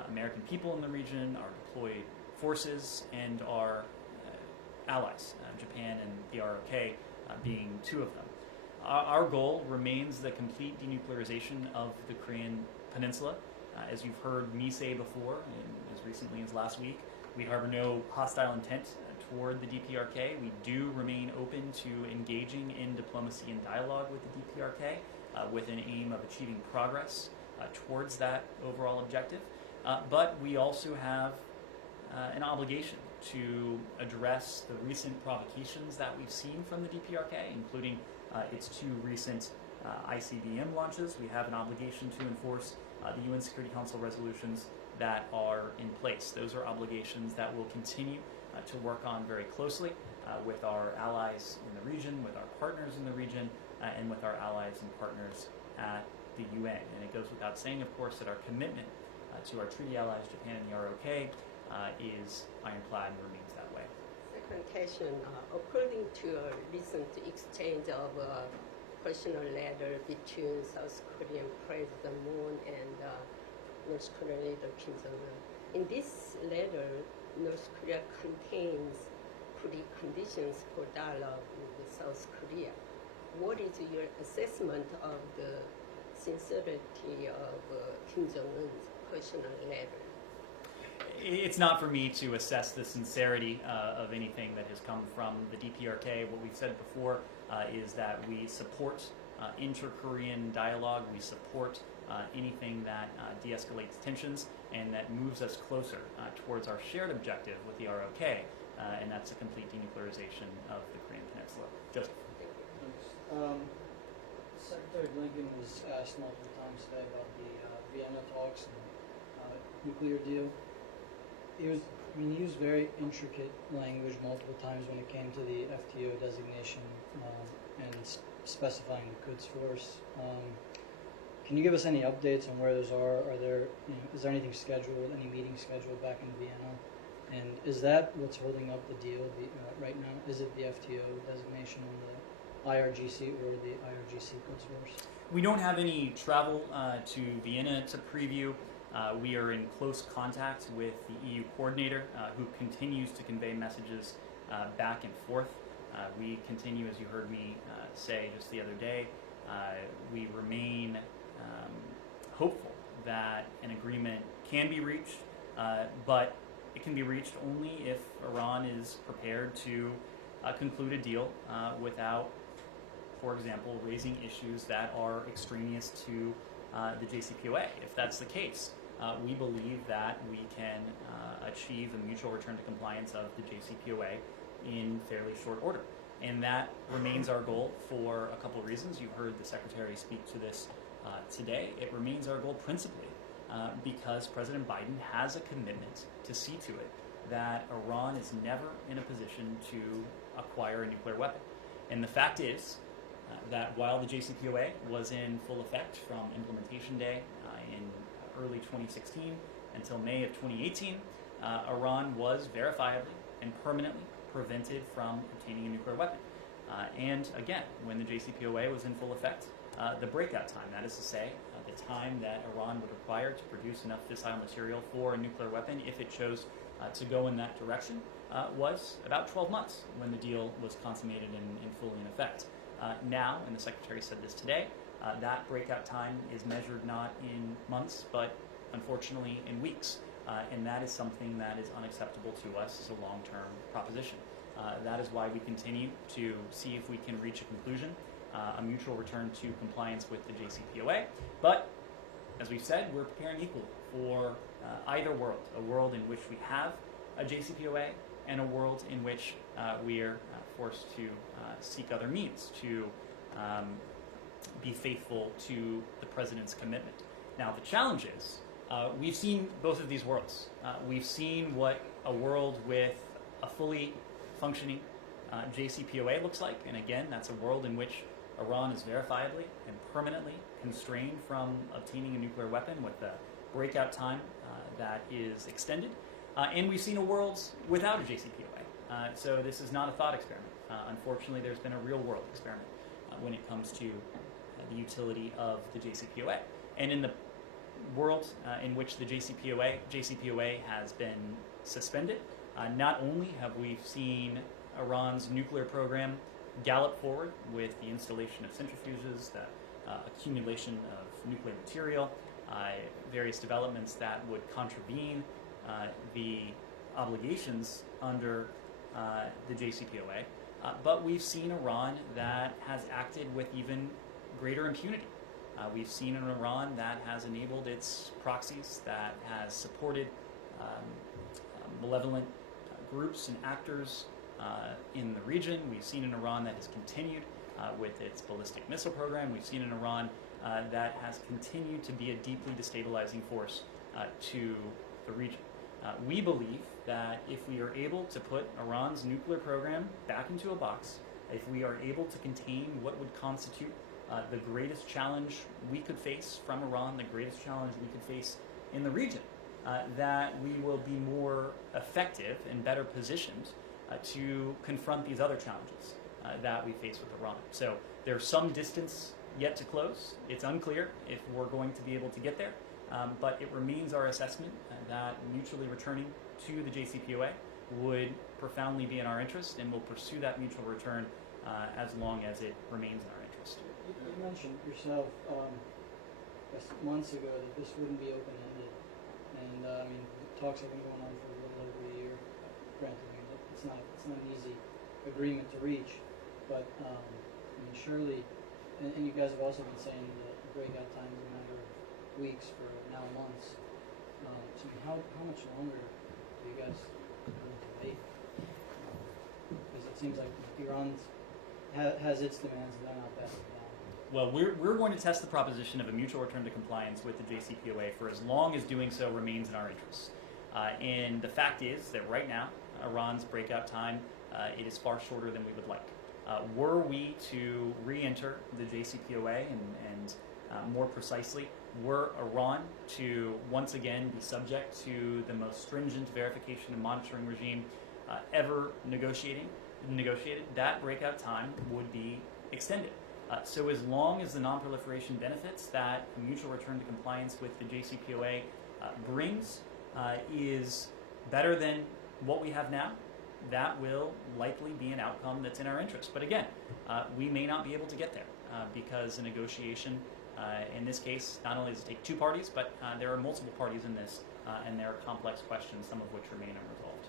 American people in the region, our deployed forces, and our allies, Japan and the ROK being two of them. Our goal remains the complete denuclearization of the Korean Peninsula. As you've heard me say before, and as recently as last week, we harbor no hostile intent toward the DPRK. We do remain open to engaging in diplomacy and dialogue with the DPRK with an aim of achieving progress towards that overall objective. But we also have an obligation to address the recent provocations that we've seen from the DPRK, including its two recent ICBM launches. We have an obligation to enforce the UN Security Council resolutions that are in place. Those are obligations that will continue to work on very closely with our allies in the region, with our partners in the region, and with our allies and partners at the UN. And it goes without saying, of course, that our commitment to our treaty allies, Japan and the ROK, is ironclad and remains that way. Second question, according to a recent exchange of a personal letter between South Korean President Moon and North Korean leader Kim Jong-un, in this letter, North Korea contains preconditions for dialogue with South Korea. What is your assessment of the sincerity of Kim Jong-un's personal letter? It's not for me to assess the sincerity of anything that has come from the DPRK. What we've said before is that we support inter-Korean dialogue. We support anything that de-escalates tensions and that moves us closer towards our shared objective with the ROK, and that's a complete denuclearization of the Korean Peninsula. Joseph. Secretary Blinken was asked multiple times today about the Vienna talks and nuclear deal. He used very intricate language multiple times when it came to the FTO designation and specifying the Quds Force. Can you give us any updates on where those are? Is there anything scheduled, any meetings scheduled back in Vienna? And is that what's holding up the deal right now? Is it the FTO designation on the IRGC or the IRGC Quds Force? We don't have any travel to Vienna to preview. We are in close contact with the EU coordinator who continues to convey messages back and forth. We continue, as you heard me say just the other day, we remain hopeful that an agreement can be reached, but it can be reached only if Iran is prepared to conclude a deal without, for example, raising issues that are extraneous to the JCPOA. If that's the case, we believe that we can achieve a mutual return to compliance of the JCPOA in fairly short order. And that remains our goal for a couple of reasons. You've heard the Secretary speak to this today. It remains our goal principally because President Biden has a commitment to see to it that Iran is never in a position to acquire a nuclear weapon. And the fact is that while the JCPOA was in full effect from implementation day in early 2016 until May of 2018, Iran was verifiably and permanently prevented from obtaining a nuclear weapon. And again, when the JCPOA was in full effect, the breakout time, that is to say, the time that Iran would require to produce enough fissile material for a nuclear weapon if it chose to go in that direction, was about 12 months when the deal was consummated and fully in effect. Now, and the Secretary said this today, that breakout time is measured not in months, but unfortunately in weeks. And that is something that is unacceptable to us as a long-term proposition. That is why we continue to see if we can reach a conclusion, a mutual return to compliance with the JCPOA. But, as we've said, we're preparing equally for either world, a world in which we have a JCPOA and a world in which we are forced to seek other means to be faithful to the President's commitment. Now, the challenge is, we've seen both of these worlds. We've seen what a world with a fully functioning JCPOA looks like, and again, that's a world in which Iran is verifiably and permanently constrained from obtaining a nuclear weapon with a breakout time that is extended. And we've seen a world without a JCPOA. So this is not a thought experiment. Unfortunately, there's been a real-world experiment when it comes to the utility of the JCPOA. And in the world in which the JCPOA has been suspended, not only have we seen Iran's nuclear program gallop forward with the installation of centrifuges, the accumulation of nuclear material, various developments that would contravene the obligations under the JCPOA, but we've seen Iran that has acted with even greater impunity. We've seen an Iran that has enabled its proxies, that has supported malevolent groups and actors in the region. We've seen an Iran that has continued with its ballistic missile program. We've seen an Iran that has continued to be a deeply destabilizing force to the region. We believe that if we are able to put Iran's nuclear program back into a box, if we are able to contain what would constitute the greatest challenge we could face from Iran, the greatest challenge we could face in the region, that we will be more effective and better positioned to confront these other challenges that we face with Iran. So there's some distance yet to close. It's unclear if we're going to be able to get there, but it remains our assessment that mutually returning to the JCPOA would profoundly be in our interest, and we'll pursue that mutual return as long as it remains in our interest. You mentioned yourself months ago that this wouldn't be open-ended, and I mean, the talks have been going on for a little over a year. Granted, I mean, it's not an easy agreement to reach, but I mean, surely, and you guys have also been saying that the breakout time is a matter of weeks for now months. So I mean, how much longer do you guys want to wait? Because it seems like Iran has its demands, and they're not backing down. Well, we're going to test the proposition of a mutual return to compliance with the JCPOA for as long as doing so remains in our interests. And the fact is that right now, Iran's breakout time, it is far shorter than we would like. Were we to re-enter the JCPOA and more precisely, were Iran to once again be subject to the most stringent verification and monitoring regime ever negotiated, that breakout time would be extended. So as long as the non-proliferation benefits that a mutual return to compliance with the JCPOA brings is better than what we have now, that will likely be an outcome that's in our interest. But again, we may not be able to get there because a negotiation, in this case, not only does it take two parties, but there are multiple parties in this, and there are complex questions, some of which remain unresolved.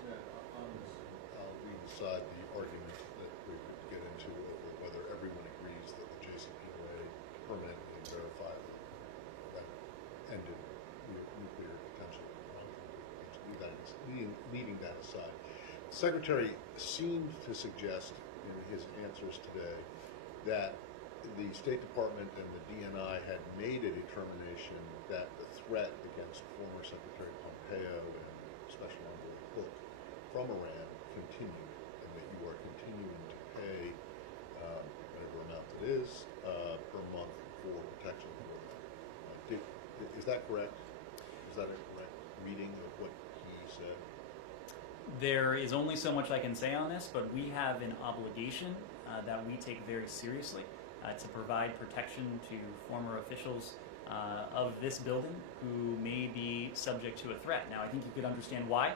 I'll leave aside the argument that we could get into over whether everyone agrees that the JCPOA permanently and verifiably that ended nuclear potential. Leaving that aside, the Secretary seemed to suggest in his answers today that the State Department and the DNI had made a determination that the threat against former Secretary Pompeo and Special Envoy Hook from Iran continued, and that you are continuing to pay whatever amount it is per month for protection for them. Is that correct? Is that a correct reading of what he said? There is only so much I can say on this, but we have an obligation that we take very seriously to provide protection to former officials of this building who may be subject to a threat. Now, I think you could understand why.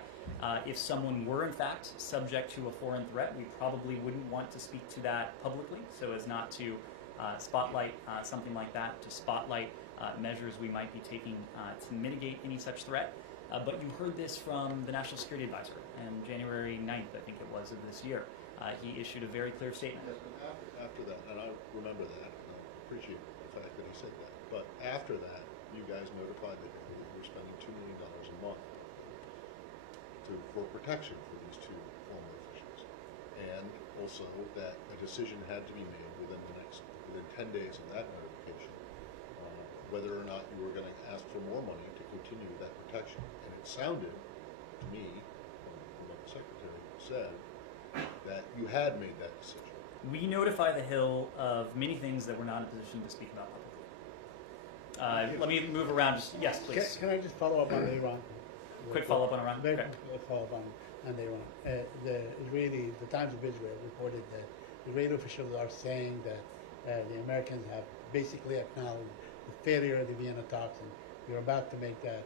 If someone were, in fact, subject to a foreign threat, we probably wouldn't want to speak to that publicly, so as not to spotlight something like that, to spotlight measures we might be taking to mitigate any such threat. But you heard this from the National Security Advisor on January 9th, I think it was, of this year. He issued a very clear statement. Yes, but after that, and I remember that, and I appreciate the fact that he said that, but after that, you guys notified that you were spending $2 million a month for protection for these two former officials, and also that a decision had to be made within 10 days of that notification, whether or not you were going to ask for more money to continue that protection. And it sounded to me, from what the Secretary said, that you had made that decision. We notify the Hill of many things that we're not in a position to speak about publicly. Let me move around. Yes, please. Can I just follow up on Iran? Quick follow-up on Iran? Very Okay. quick follow-up on Iran. The Times of Israel reported that Israeli officials are saying that the Americans have basically acknowledged the failure of the Vienna talks, and you're about to make that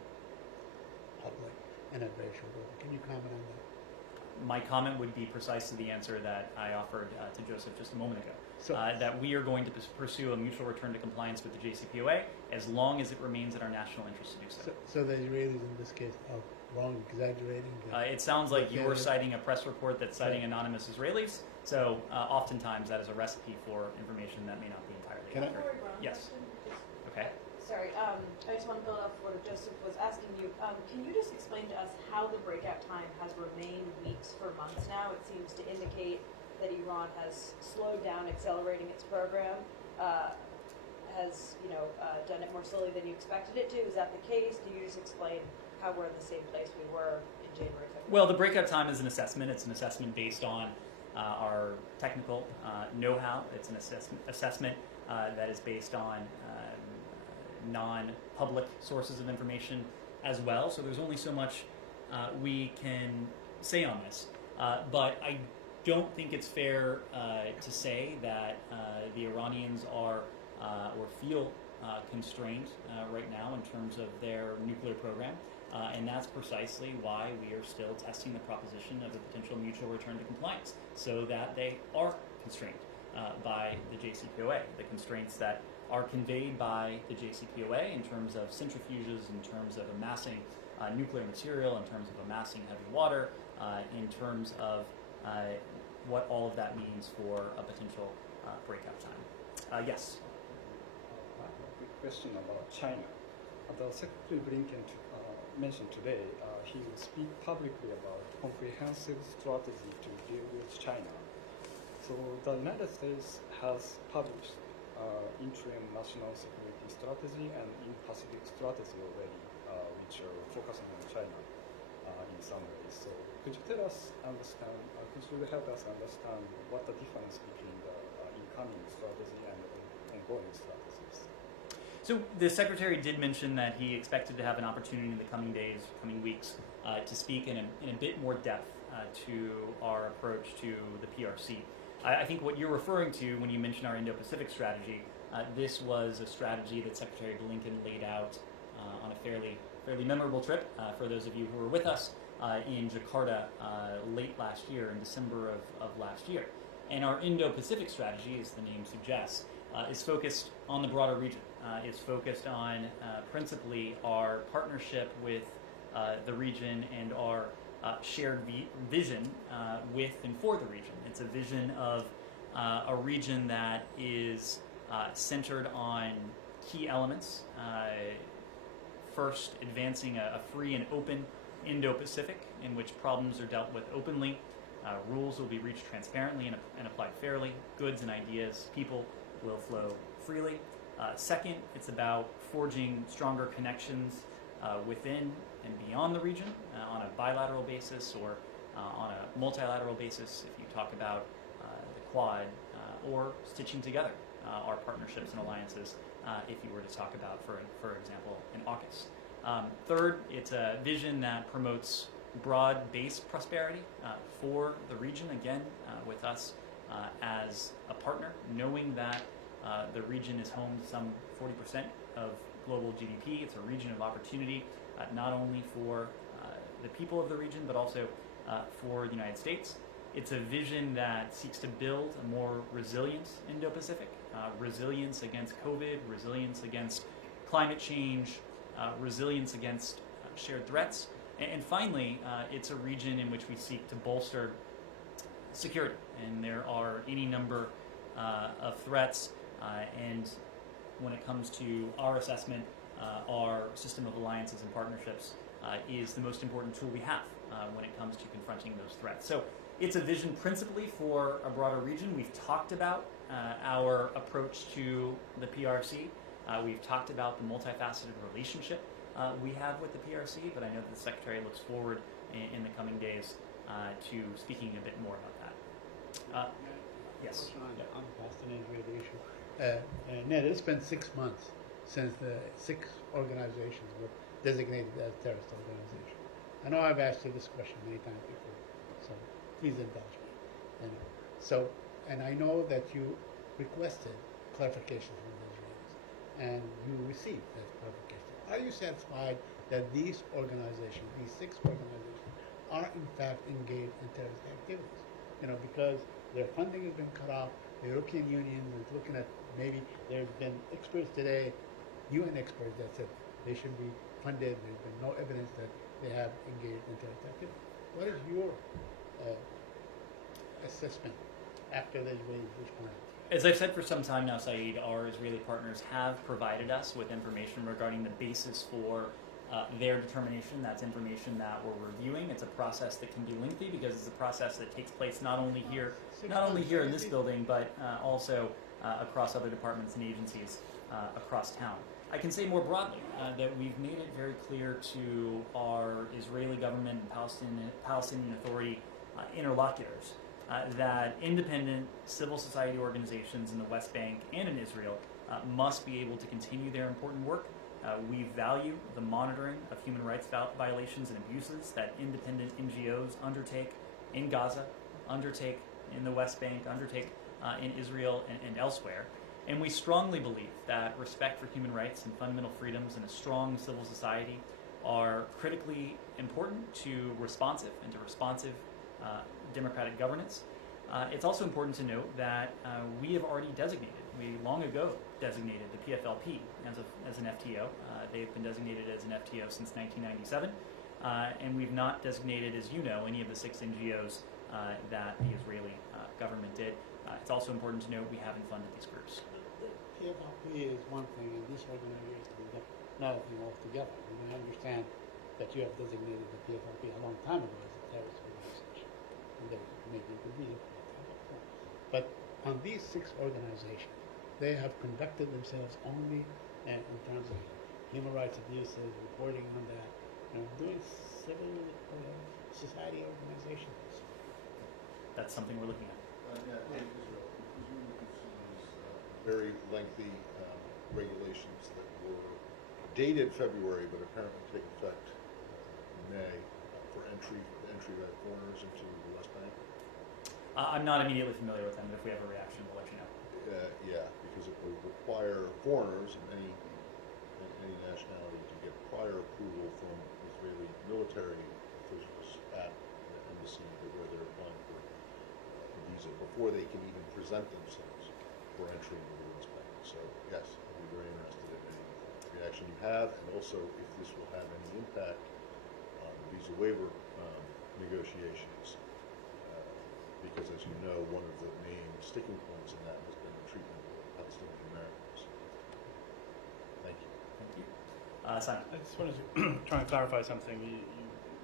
public in a very short order. Can you comment on that? My comment would be precisely the answer that I offered to Joseph just a moment ago. So- That we are going to pursue a mutual return to compliance with the JCPOA as long as it remains in our national interest to do so. So the Israelis in this case are wrong, exaggerating? It sounds like the you're failure? citing a press report that's citing anonymous Israelis, so oftentimes that is a recipe for information that may not be entirely Can I- accurate. Yes. Okay. Sorry, I just want to build off what Joseph was asking you. Can you just explain to us how the breakout time has remained weeks for months now? It seems to indicate that Iran has slowed down accelerating its program, has done it more slowly than you expected it to. Is that the case? Can you just explain how we're in the same place we were in January, February? Well, the breakout time is an assessment. It's an assessment based on our technical know-how. It's an assessment that is based on non-public sources of information as well. So there's only so much we can say on this. But I don't think it's fair to say that the Iranians are or feel constrained right now in terms of their nuclear program. And that's precisely why we are still testing the proposition of a potential mutual return to compliance, so that they are constrained by the JCPOA. The constraints that are conveyed by the JCPOA in terms of centrifuges, in terms of amassing nuclear material, in terms of amassing heavy water, in terms of what all of that means for a potential breakout time. Yes? I have a quick question about China. The Secretary Blinken mentioned today he will speak publicly about comprehensive strategy to deal with China. So the United States has published interim national security strategy and Indo-Pacific strategy already, which are focusing on China in some ways. So could you help us understand what the difference between the incoming strategy and ongoing strategies? So the Secretary did mention that he expected to have an opportunity in the coming days, coming weeks, to speak in a bit more depth to our approach to the PRC. I think what you're referring to when you mention our Indo-Pacific strategy, this was a strategy that Secretary Blinken laid out on a fairly memorable trip for those of you who were with us in Jakarta late last year, in December of last year. And our Indo-Pacific strategy, as the name suggests, is focused on the broader region. Is focused on principally our partnership with the region and our shared vision with and for the region. It's a vision of a region that is centered on key elements. First, advancing a free and open Indo-Pacific in which problems are dealt with openly, rules will be reached transparently and applied fairly, goods and ideas, people will flow freely. Second, it's about forging stronger connections within and beyond the region on a bilateral basis or on a multilateral basis if you talk about the Quad, or stitching together our partnerships and alliances if you were to talk about, for example, an AUKUS. Third, it's a vision that promotes broad-based prosperity for the region, again, with us as a partner, knowing that the region is home to some 40% of global GDP. It's a region of opportunity, not only for the people of the region, but also for the United States. It's a vision that seeks to build a more resilient Indo-Pacific, resilience against COVID, resilience against climate change, resilience against shared threats. And finally, it's a region in which we seek to bolster security. And there are any number of threats, and when it comes to our assessment, our system of alliances and partnerships is the most important tool we have when it comes to confronting those threats. So it's a vision principally for a broader region. We've talked about our approach to the PRC. We've talked about the multifaceted relationship we have with the PRC, but I know that the Secretary looks forward in the coming days to speaking a bit more about that. Yes. On Palestinian radiation. Ned, it's been 6 months since the 6 organizations were designated as terrorist organizations. I know I've asked you this question many times before, so please indulge me. So, and I know that you requested clarification from the Israelis, and you received that clarification. Are you satisfied that these organizations, these 6 organizations, are in fact engaged in terrorist activities? Because their funding has been cut off. The European Union is looking at, maybe there's been experts today, UN experts, that said they should be funded. There's been no evidence that they have engaged in terrorist activity. What is your assessment after the Israelis responded? As I've said for some time now, Saeed, our Israeli partners have provided us with information regarding the basis for their determination. That's information that we're reviewing. It's a process that can be lengthy because it's a process that takes place not only here in this building, but also across other departments and agencies across town. I can say more broadly that we've made it very clear to our Israeli government and Palestinian Authority interlocutors that independent civil society organizations in the West Bank and in Israel must be able to continue their important work. We value the monitoring of human rights violations and abuses that independent NGOs undertake in Gaza, undertake in the West Bank, undertake in Israel and elsewhere. And we strongly believe that respect for human rights and fundamental freedoms and a strong civil society are critically important to responsive democratic governance. It's also important to note that we have already we long ago designated the PFLP as an FTO. They've been designated as an FTO since 1997, and we've not designated, as you know, any of the 6 NGOs that the Israeli government did. It's also important to note we haven't funded these groups. The PFLP is one thing, and this organization is another thing altogether. And I understand that you have designated the PFLP a long time ago as a terrorist organization, and there may be a good reason for that. But on these 6 organizations, they have conducted themselves only in terms of human rights abuses, reporting on that, doing civil society organizations. That's something we're looking at. Very lengthy regulations that were dated February, but apparently take effect in May for entry of foreigners into the West Bank. I'm not immediately familiar with them, but if we have a reaction, we'll let you know. Yeah, because it would require foreigners of any nationality to get prior approval from Israeli military officials at the embassy where they're applying for a visa before they can even present themselves for entry into the West Bank. So yes, I'd be very interested in any reaction you have, and also if this will have any impact on the visa waiver negotiations. Because as you know, one of the main sticking points in that has been the treatment of Palestinian Americans. Thank you. Thank you. Simon. I just wanted to try and clarify something.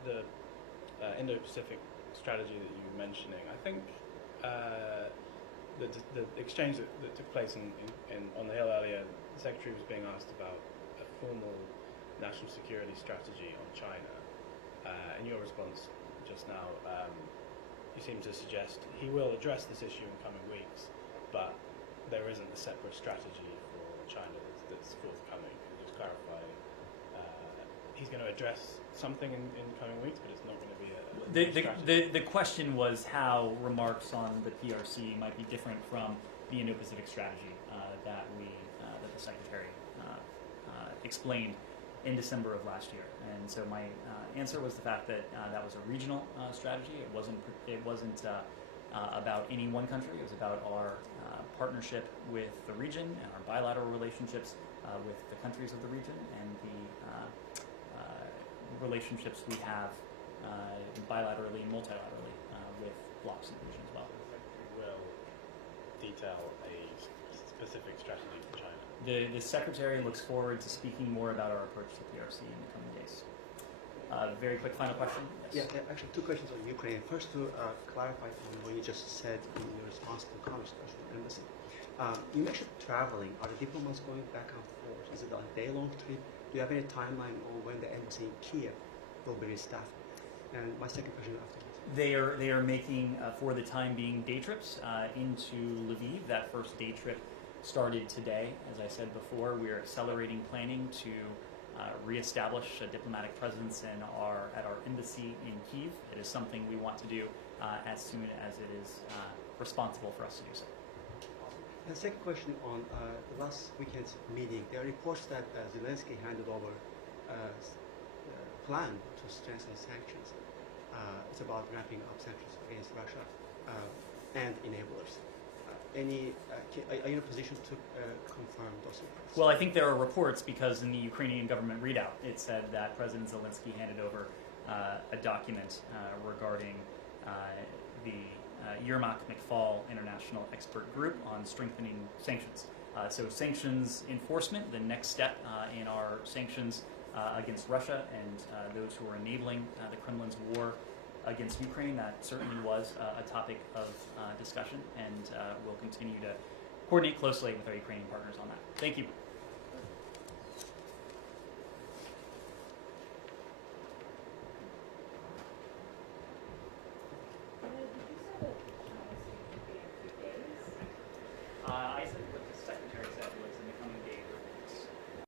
The Indo-Pacific strategy that you were mentioning, I think the exchange that took place on the Hill earlier, the Secretary was being asked about a formal national security strategy on China. In your response just now, you seem to suggest he will address this issue in coming weeks, but there isn't a separate strategy for China that's forthcoming. Can you just clarify? He's going to address something in coming weeks, but it's not going to be a strategy. The question was how remarks on the PRC might be different from the Indo-Pacific strategy that the Secretary explained in December of last year. And so my answer was the fact that that was a regional strategy. It wasn't about any one country. It was about our partnership with the region and our bilateral relationships with the countries of the region and the relationships we have bilaterally and multilaterally with blocs in the region as well. We will detail a specific strategy for China. The Secretary looks forward to speaking more about our approach to PRC in the coming days. Very quick final question. Yes. Yeah, actually 2 questions on Ukraine. First, to clarify on what you just said in your response to the Congressperson embassy. You mentioned traveling. Are the diplomats going back and forth? Is it a day-long trip? Do you have any timeline on when the embassy in Kiev will be restaffed? And my second question after this. They are making, for the time being, day trips into Lviv. That first day trip started today. As I said before, we are accelerating planning to reestablish a diplomatic presence at our embassy in Kyiv. It is something we want to do as soon as it is responsible for us to do so. The second question on the last weekend's meeting, there are reports that Zelensky handed over a plan to strengthen sanctions. It's about ramping up sanctions against Russia and enablers. Are you in a position to confirm those reports? Well, I think there are reports because in the Ukrainian government readout, it said that President Zelensky handed over a document regarding the Yermak-McFall International Expert Group on strengthening sanctions. So sanctions enforcement, the next step in our sanctions against Russia and those who are enabling the Kremlin's war against Ukraine, that certainly was a topic of discussion, and we'll continue to coordinate closely with our Ukrainian partners on that. Thank you.